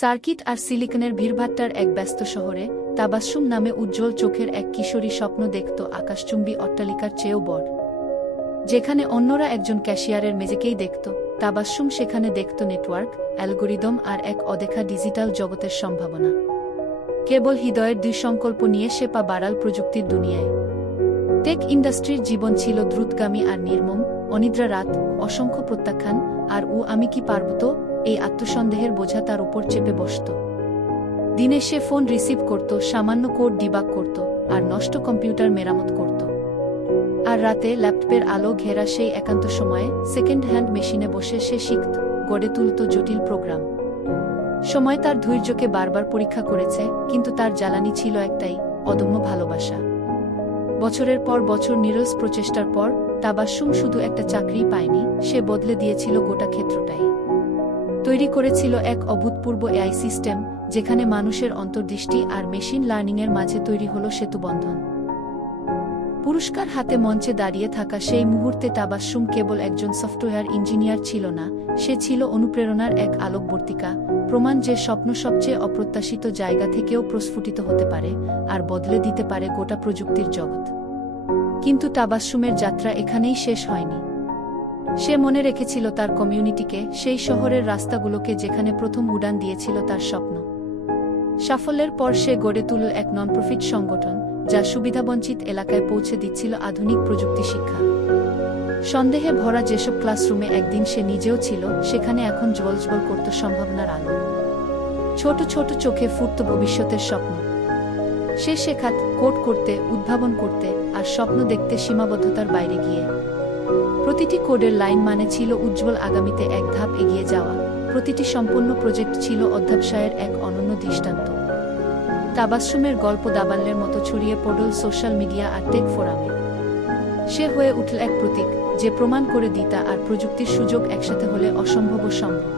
Circuit আর সিলিকনের ভিড়ভাট্টার এক ব্যস্ত শহরে তাবাস্সুম নামে উজ্জ্বল চোখের এক কিশোরী স্বপ্ন দেখত আকাশচুম্বী অট্টালিকার চেয়েও বড়। যেখানে অন্যরা একজন ক্যাশিয়ারের মেজেকেই দেখত, তাবাস্সুম সেখানে দেখত নেটওয়ার্ক, অ্যালগোরিদম আর এক অদেখা ডিজিটাল জগতের সম্ভাবনা। কেবল হৃদয়ের দুই সংকল্প নিয়ে সে পা বাড়াল প্রযুক্তির দুনিয়ায়। টেক ইন্ডাস্ট্রির জীবন ছিল দ্রুতগামী আর নির্মম, অনিদ্রা রাত, অসংখ্য প্রত্যাখ্যান, আর আমি কি পারব তো, এই আত্মসন্দেহের বোঝা তার উপর চেপে বসত। দিনে সে ফোন রিসিভ করত, সামান্য কোড ডিবাগ করত, আর নষ্ট কম্পিউটার মেরামত করত। আর রাতে ল্যাপটপের আলো ঘেরা সেই একান্ত সময়ে সেকেন্ড হ্যান্ড মেশিনে বসে সে শিখত, গড়ে তুলত জটিল প্রোগ্রাম। সময় তার ধৈর্যকে বারবার পরীক্ষা করেছে, কিন্তু তার জ্বালানি ছিল একটাই, অদম্য ভালোবাসা। বছরের পর বছর নিরলস প্রচেষ্টার পর তাবাস্সুম শুধু একটা চাকরি পায়নি, সে বদলে দিয়েছিল গোটা ক্ষেত্রটাই। তৈরি করেছিল এক অভূতপূর্ব এআই সিস্টেম, যেখানে মানুষের অন্তর্দৃষ্টি আর মেশিন লার্নিংয়ের মাঝে তৈরি হল সেতুবন্ধন। পুরস্কার হাতে মঞ্চে দাঁড়িয়ে থাকা সেই মুহূর্তে তাবাস্সুম কেবল একজন সফটওয়্যার ইঞ্জিনিয়ার ছিল না, সে ছিল অনুপ্রেরণার এক আলোকবর্তিকা, প্রমাণ যে স্বপ্ন সবচেয়ে অপ্রত্যাশিত জায়গা থেকেও প্রস্ফুটিত হতে পারে আর বদলে দিতে পারে গোটা প্রযুক্তির জগৎ। কিন্তু তাবাস্সুমের যাত্রা এখানেই শেষ হয়নি। সে মনে রেখেছিল তার কমিউনিটিকে, সেই শহরের রাস্তাগুলোকে যেখানে প্রথম উড়ান দিয়েছিল তার স্বপ্ন। সাফল্যের পর সে গড়ে তুলল এক নন-প্রফিট সংগঠন, যা সুবিধাবঞ্চিত এলাকায় পৌঁছে দিচ্ছিল আধুনিক প্রযুক্তি শিক্ষা। সন্দেহে ভরা যেসব ক্লাসরুমে একদিন সে নিজেও ছিল, সেখানে এখন জ্বলজ্বল করত সম্ভাবনার আলো। ছোট ছোট চোখে ফুটত ভবিষ্যতের স্বপ্ন। সে শেখাত, কোড করতে, উদ্ভাবন করতে, আর স্বপ্ন দেখতে সীমাবদ্ধতার বাইরে গিয়ে। প্রতিটি কোডের লাইন মানে ছিল উজ্জ্বল আগামীতে এক ধাপ এগিয়ে যাওয়া, প্রতিটি সম্পূর্ণ প্রজেক্ট ছিল অধ্যবসায়ের এক অনন্য দৃষ্টান্ত। তাবাস্সুমের গল্প দাবানলের মতো ছড়িয়ে পড়ল সোশ্যাল মিডিয়া আর টেক ফোরামে। সে হয়ে উঠল এক প্রতীক, যে প্রমাণ করে দিতা আর প্রযুক্তির সুযোগ একসাথে হলে অসম্ভব সম্ভব।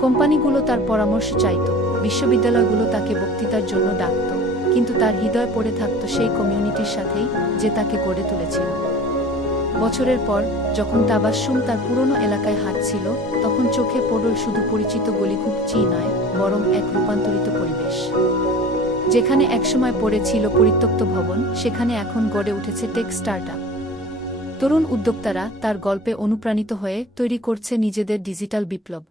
কোম্পানিগুলো তার পরামর্শ চাইত, বিশ্ববিদ্যালয়গুলো তাকে বক্তৃতার জন্য ডাকত, কিন্তু তার হৃদয় পড়ে থাকত সেই কমিউনিটির সাথেই, যে তাকে গড়ে তুলেছিল। বছরের পর যখন তাবাস্সুম তার পুরনো এলাকায় হাঁটছিল, তখন চোখে পড়ল শুধু পরিচিত গলিঘুঁচি নয়, বরং এক রূপান্তরিত পরিবেশ। যেখানে একসময় পড়েছিল পরিত্যক্ত ভবন, সেখানে এখন গড়ে উঠেছে টেক স্টার্টআপ। তরুণ উদ্যোক্তারা তার গল্পে অনুপ্রাণিত হয়ে তৈরি করছে নিজেদের ডিজিটাল বিপ্লব।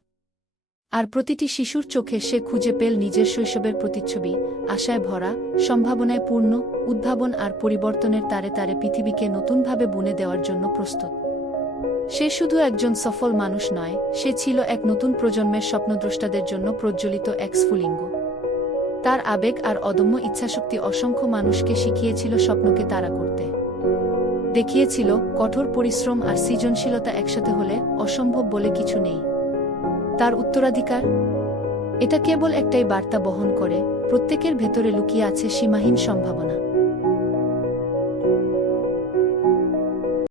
আর প্রতিটি শিশুর চোখে সে খুঁজে পেল নিজের শৈশবের প্রতিচ্ছবি, আশায় ভরা, সম্ভাবনায় পূর্ণ, উদ্ভাবন আর পরিবর্তনের তারে তারে পৃথিবীকে নতুনভাবে বুনে দেওয়ার জন্য প্রস্তুত। সে শুধু একজন সফল মানুষ নয়, সে ছিল এক নতুন প্রজন্মের স্বপ্নদ্রষ্টাদের জন্য প্রজ্বলিত এক স্ফুলিঙ্গ। তার আবেগ আর অদম্য ইচ্ছাশক্তি অসংখ্য মানুষকে শিখিয়েছিল স্বপ্নকে তাড়া করতে। দেখিয়েছিল, কঠোর পরিশ্রম আর সৃজনশীলতা একসাথে হলে অসম্ভব বলে কিছু নেই। তার উত্তরাধিকার, এটা কেবল একটাই বার্তা বহন করে, প্রত্যেকের ভেতরে লুকিয়ে আছে সীমাহীন সম্ভাবনা।